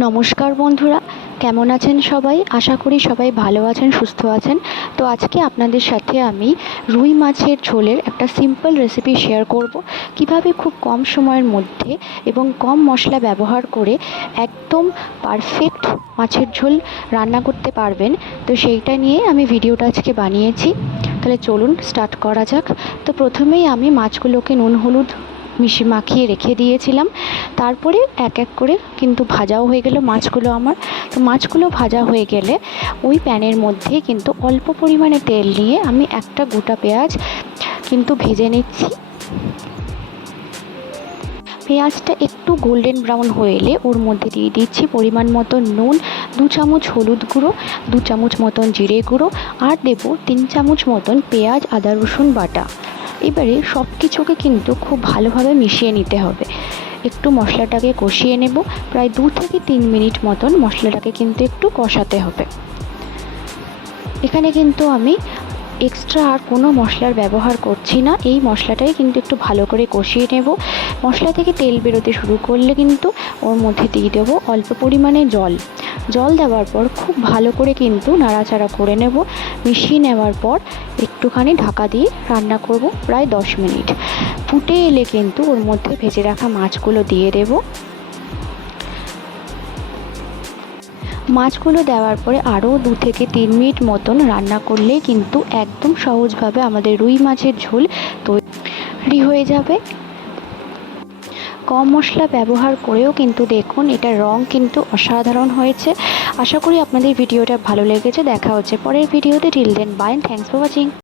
নমস্কার বন্ধুরা, কেমন আছেন সবাই? আশা করি সবাই ভালো আছেন, সুস্থ আছেন। তো আজকে আপনাদের সাথে আমি রুই মাছের ঝোলের একটা সিম্পল রেসিপি শেয়ার করব, কিভাবে খুব কম সময়ের মধ্যে এবং কম মশলা ব্যবহার করে একদম পারফেক্ট মাছের ঝোল রান্না করতে পারবেন। তো সেইটা নিয়ে আমি ভিডিওটা আজকে বানিয়েছি। তাহলে চলুন স্টার্ট করা যাক। তো প্রথমেই আমি মাছগুলোকে নুন হলুদ মাখিয়ে রেখে দিয়েছিলাম। তারপরে এক এক করে কিন্তু ভাজাও হয়ে গেল মাছগুলো আমার। তো মাছগুলো ভাজা হয়ে গেলে ওই প্যানের মধ্যে কিন্তু অল্প পরিমাণে তেল নিয়ে আমি একটা গোটা পেঁয়াজ কিন্তু ভেজে নিচ্ছি। পেঁয়াজটা একটু গোল্ডেন ব্রাউন হয়ে এলে ওর মধ্যে দিয়ে দিচ্ছি পরিমাণ মতো নুন, 2 চামচ হলুদ গুঁড়ো, 2 চামচ মতন জিরে গুঁড়ো, আর দেবো 3 চামচ মতন পেঁয়াজ আদা রসুন বাটা। এবারে সব কিছুকে কিন্তু খুব ভালোভাবে মিশিয়ে নিতে হবে। একটু মশলাটাকে কষিয়ে নেব, প্রায় 2 থেকে 3 মিনিট মতন মশলাটাকে কিন্তু একটু কষাতে হবে। এখানে কিন্তু আমি এক্সট্রা আর কোনো মশলার ব্যবহার করছি না। এই মশলাটাই কিন্তু একটু ভালো করে কষিয়ে নেব। মশলা থেকে তেল বেরোতে শুরু করলে কিন্তু ওর মধ্যে দিয়ে দেবো অল্প পরিমাণে জল দেওয়ার পর খুব ভালো করে কিন্তু নাড়াচাড়া করে নেব। মিশিয়ে নেওয়ার পর একটুখানি ঢাকা দিয়ে রান্না করব প্রায় 10 মিনিট। ফুটে এলে কিন্তু ওর মধ্যে ভেজে রাখা মাছগুলো দিয়ে দেব। মাছগুলো দেওয়ার পরে আরও 2 থেকে 3 মিনিট মতন রান্না করলেই কিন্তু একদম সহজভাবে আমাদের রুই মাছের ঝোল তৈরি হয়ে যাবে। কম মশলা ব্যবহার করেও কিন্তু দেখুন এটার রং কিন্তু অসাধারণ হয়েছে। আশা করি আপনাদের ভিডিওটা ভালো লেগেছে। দেখা হচ্ছে পরের ভিডিওতে। Till then bye, thanks for watching.